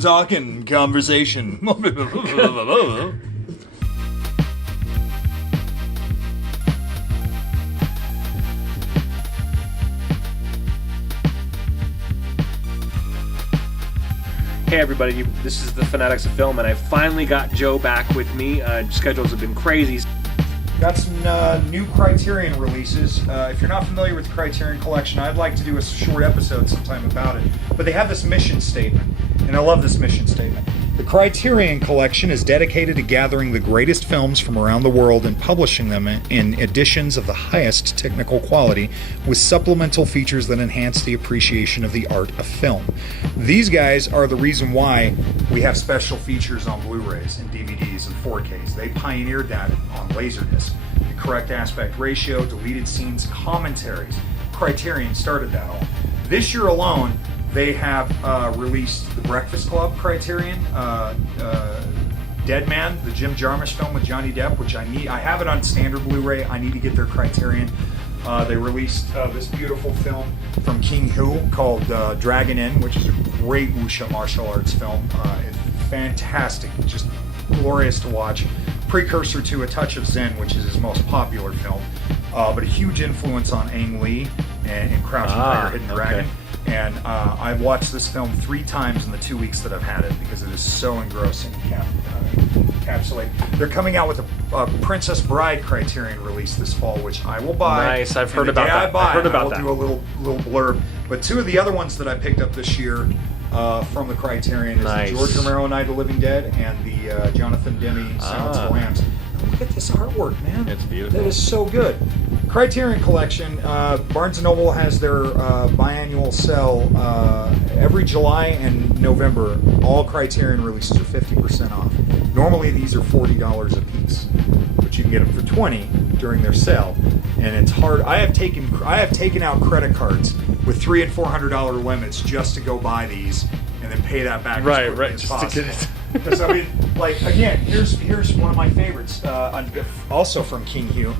Talking conversation. Hey everybody, this is the Fanatics of Film, and I finally got Joe back with me. Schedules have been crazy. Got some new Criterion releases. If you're not familiar with the Criterion Collection, I'd like to do a short episode sometime about it. But they have this mission statement, and I love this mission statement. The Criterion Collection is dedicated to gathering the greatest films from around the world and publishing them in editions of the highest technical quality with supplemental features that enhance the appreciation of the art of film. These guys are the reason why we have special features on Blu-rays and DVDs and 4Ks. They pioneered that on Laserdisc. The correct aspect ratio, deleted scenes, commentaries. Criterion started that all. This year alone, they have released The Breakfast Club Criterion, Dead Man, the Jim Jarmusch film with Johnny Depp, which I have it on standard Blu-ray. I need to get their Criterion. They released this beautiful film from King Hu called Dragon Inn, which is a great wuxia martial arts film. It's fantastic, just glorious to watch. Precursor to A Touch of Zen, which is his most popular film, but a huge influence on Ang Lee and Crouching Tiger, Hidden Dragon. And I've watched this film 3 times in the 2 weeks that I've had it because it is so engrossing, encapsulated. They're coming out with a Princess Bride Criterion release this fall, which I will buy. Nice, I've heard about that. I'll do a little blurb. But 2 of the other ones that I picked up this year from the Criterion is the George Romero Night of the Living Dead and the Jonathan Demme Silence of the Lambs. Look at this artwork, man. It's beautiful. That is so good. Criterion Collection, Barnes & Noble has their biannual sale every July and November. All Criterion releases are 50% off. Normally these are $40 a piece, but you can get them for $20 during their sale. And it's hard. I have taken out credit cards with $300 and $400 limits just to go buy these and then pay that back as quickly as possible. To get it. Because I mean, like again, here's one of my favorites, also from King Hu,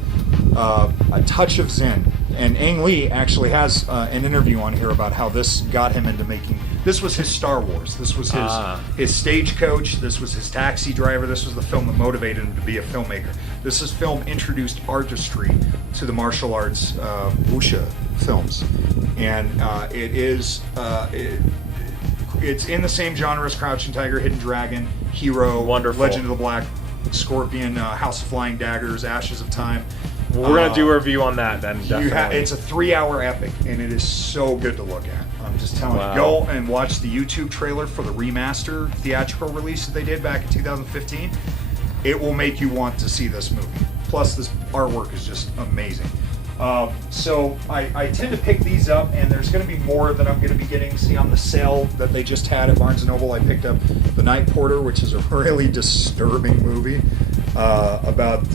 A Touch of Zen, and Ang Lee actually has an interview on here about how this got him into making. This was his Star Wars. This was his stagecoach. This was his taxi driver. This was the film that motivated him to be a filmmaker. This film introduced artistry to the martial arts wuxia films, and it's in the same genre as Crouching Tiger, Hidden Dragon, Hero, Wonderful. Legend of the Black Scorpion, House of Flying Daggers, Ashes of Time. Well, we're gonna do a review on that then. It's a 3-hour epic, and it is so good to look at. I'm just telling you, go and watch the YouTube trailer for the remaster theatrical release that they did back in 2015. It will make you want to see this movie. Plus, this artwork is just amazing. So I tend to pick these up, and there's going to be more that I'm going to be getting. See, on the sale that they just had at Barnes & Noble, I picked up The Night Porter, which is a really disturbing movie about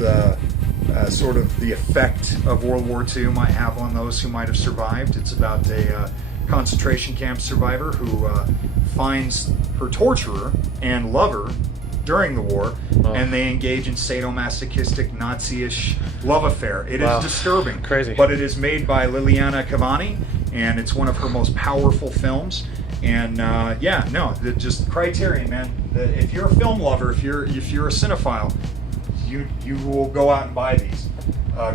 sort of the effect of World War II might have on those who might have survived. It's about a concentration camp survivor who finds her torturer and lover during the war, and they engage in sadomasochistic, Nazi-ish love affair. It is disturbing. Crazy. But it is made by Liliana Cavani, and it's one of her most powerful films. And just Criterion, man. If you're a film lover, if you're a cinephile, you will go out and buy these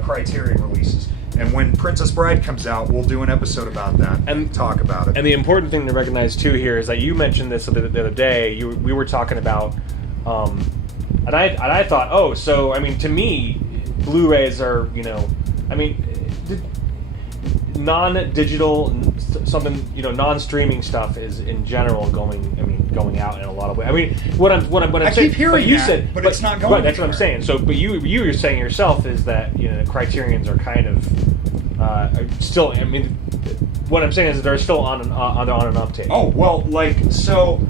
Criterion releases. And when Princess Bride comes out, we'll do an episode about that and talk about it. And the important thing to recognize too here is that you mentioned this the other day. We were talking about. And I thought, so I mean, to me, Blu-rays are, non-digital, something, non-streaming stuff is in general going out in a lot of ways. I mean, what I'm saying. Keep hearing you said, but it's not going. Right, that's what I'm saying. So, but you're saying yourself is that Criterions are kind of still. I mean, what I'm saying is that they're still on an uptake. Oh well, so.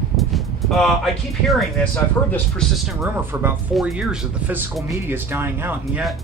I keep hearing this. I've heard this persistent rumor for about 4 years that the physical media is dying out, and yet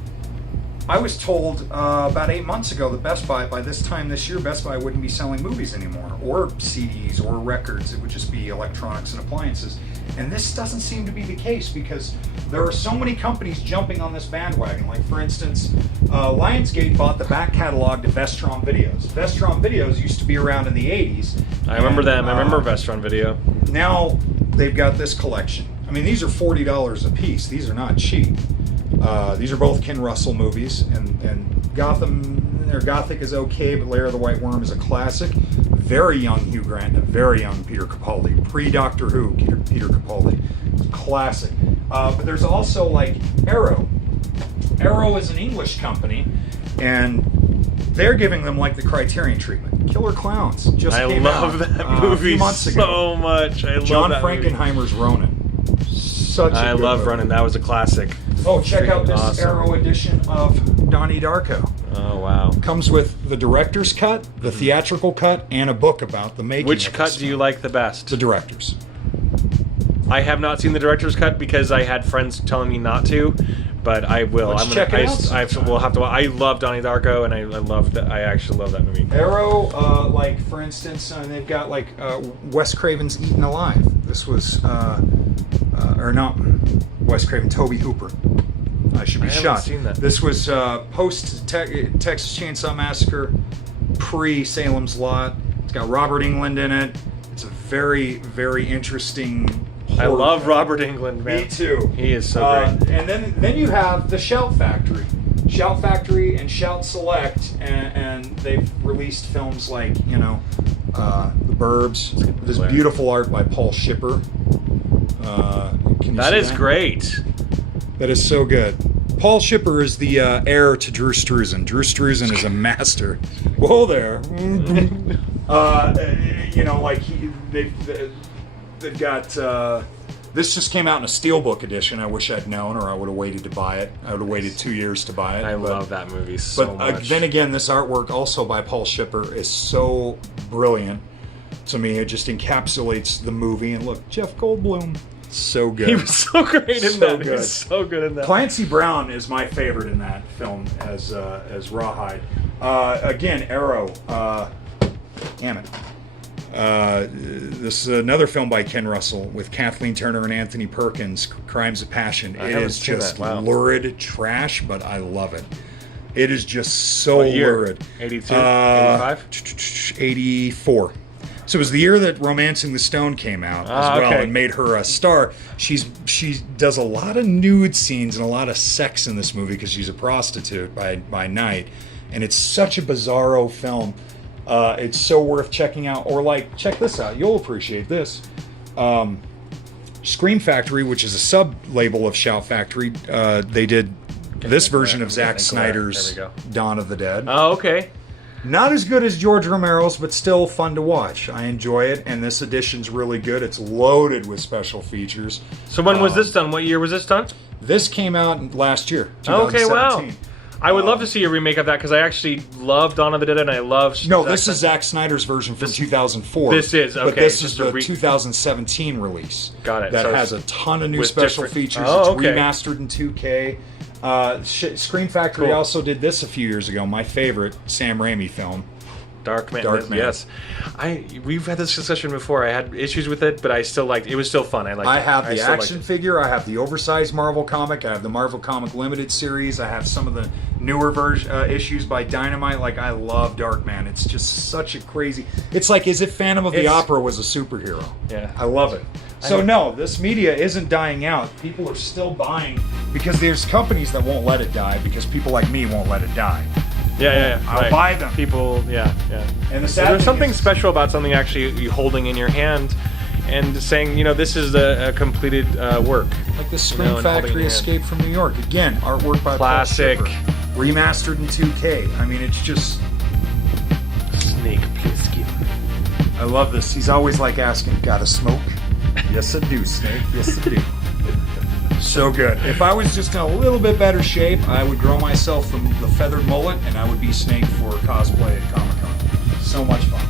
I was told about 8 months ago that Best Buy, by this time this year, Best Buy wouldn't be selling movies anymore, or CDs, or records. It would just be electronics and appliances. And this doesn't seem to be the case because there are so many companies jumping on this bandwagon. Like, for instance, Lionsgate bought the back catalog to Vestron Videos. Vestron Videos used to be around in the 80s. I remember them. I remember Vestron Video. now they've got this collection. I mean, these are $40 a piece. These are not cheap. These are both Ken Russell movies, and Gotham, or Gothic is okay, but Lair of the White Worm is a classic. Very young Hugh Grant and a very young Peter Capaldi. Pre-Doctor Who, Peter Capaldi. Classic. But there's also like Arrow. Arrow is an English company, and they're giving them like the Criterion treatment. Killer Clowns just came out. I love that movie a few months ago. so much. I love John that Frankenheimer's Ronin. Such a I good love movie. Ronin. That was a classic. Oh, check out this Awesome. Arrow edition of Donnie Darko. Oh, wow. Comes with the director's cut, the theatrical cut, and a book about the making. Which of cut this do you film. like the best? The director's. I have not seen the director's cut because I had friends telling me not to, but I will. Let's check it out We'll have to. I love Donnie Darko, and I love that. I actually love that movie. Arrow, like for instance, they've got like Wes Craven's Eaten Alive. This was, or not Wes Craven, Toby Hooper. I should be I haven't shot. seen that. This was post Texas Chainsaw Massacre, pre Salem's Lot. It's got Robert Englund in it. It's a very, very interesting. I horror love film. Robert Englund, man. Me too. He is so great. And then you have the Shout Factory. Shout Factory and Shout Select, and they've released films like, you know, The Burbs. This beautiful art by Paul Shipper. Can you That see is great. That is so good. Paul Shipper is the heir to Drew Struzan. Drew Struzan is a master. Whoa there. You know, like they've got. This just came out in a steelbook edition. I wish I'd known, or I would have waited to buy it. I would have waited 2 years to buy it. I love that movie so much. Then again, this artwork also by Paul Shipper is so brilliant to me. It just encapsulates the movie. And look, Jeff Goldblum, so good. He was so great in So that. He good. was so good in that. Clancy Brown is my favorite in that film as Rawhide. Again, Arrow. Damn it. This is another film by Ken Russell with Kathleen Turner and Anthony Perkins, Crimes of Passion. It haven't is seen just that. Wow. lurid trash, but I love it. It is just so What year? lurid. 82? 85? 84. So it was the year that Romancing the Stone came out as well, okay. and made her a star. She does a lot of nude scenes and a lot of sex in this movie because she's a prostitute by night, and it's such a bizarro film. It's so worth checking out. Or like, check this out. You'll appreciate this. Scream Factory, which is a sub-label of Shout Factory, they did this version of Zack Snyder's Dawn of the Dead. Oh, okay. Not as good as George Romero's, but still fun to watch. I enjoy it, and this edition's really good. It's loaded with special features. So when was this done? What year was this done? This came out last year, Okay, 2017. wow. I would love to see a remake of that because I actually love Dawn of the Dead and I love. No, this is Zack Snyder's version from 2004. This is, But okay, this is just a the 2017 release. Got it. That So has a ton of new with special different- features. Oh, It's okay. remastered in 2K. Scream Factory Cool. also did this a few years ago. My favorite Sam Raimi film. Dark Man. Dark Man. Yes, we've had this discussion before. I had issues with it, but I still liked it. It was still fun. I have the action figure. I have the oversized Marvel comic. I have the Marvel Comic Limited series. I have some of the newer issues by Dynamite. Like, I love Darkman. It's just such a crazy. It's like as if Phantom of the Opera was a superhero. Yeah. I love it. So no, this media isn't dying out. People are still buying because there's companies that won't let it die because people like me won't let it die. Yeah. I'll buy them. People, yeah. And the So sad there's thing something is- special about something actually you holding in your hand and saying, this is a completed work. Like the Scream and holding Factory in your Escape from New York. Again, artwork by Classic. Paul Schiffer. Remastered in 2K. I mean, it's just... Snake Plissken. I love this. He's always like asking, "Got a smoke?" Yes, I do, Snake. Yes, I do. So good. If I was just in a little bit better shape, I would grow myself the feathered mullet, and I would be Snake for cosplay at Comic-Con. So much fun.